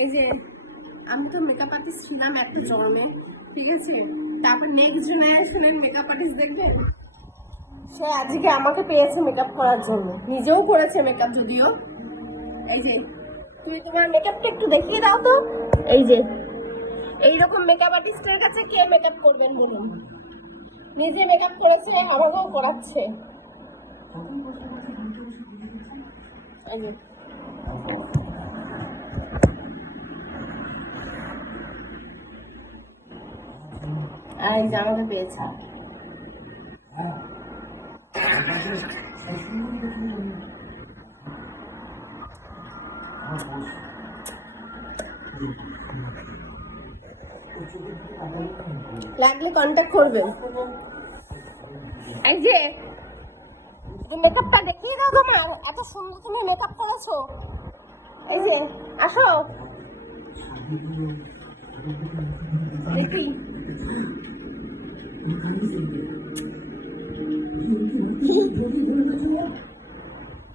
এই যে আমি তো মেকআপ আর্টিস্ট ছিলাম একটা জন্মে, ঠিক আছে? তারপর নেক্সট জেনারেশনের মেকআপ আর্টিস্ট দেখবে, সে আজকে আমাকে পেয়েছে মেকআপ করার জন্য, নিজেও করেছে মেকআপ যদিও। এই যে তুমি তোমার মেকআপটা একটু দেখিয়ে দাও তো। এই যে এইরকম মেকআপ আর্টিস্টের কাছে কে মেকআপ করবেন বলুন? নিজে মেকআপ করেছে, আমাকেও করাচ্ছে। এই যে আর এই যে আমাকে পেয়েছে। লাগলে কন্ট্যাক্ট করবেন। এই যে মেকআপটা দেখিয়ে দাও, তোমার এত সুন্দর তুমি মেকআপ করেছো। এই যে আসো দেখি।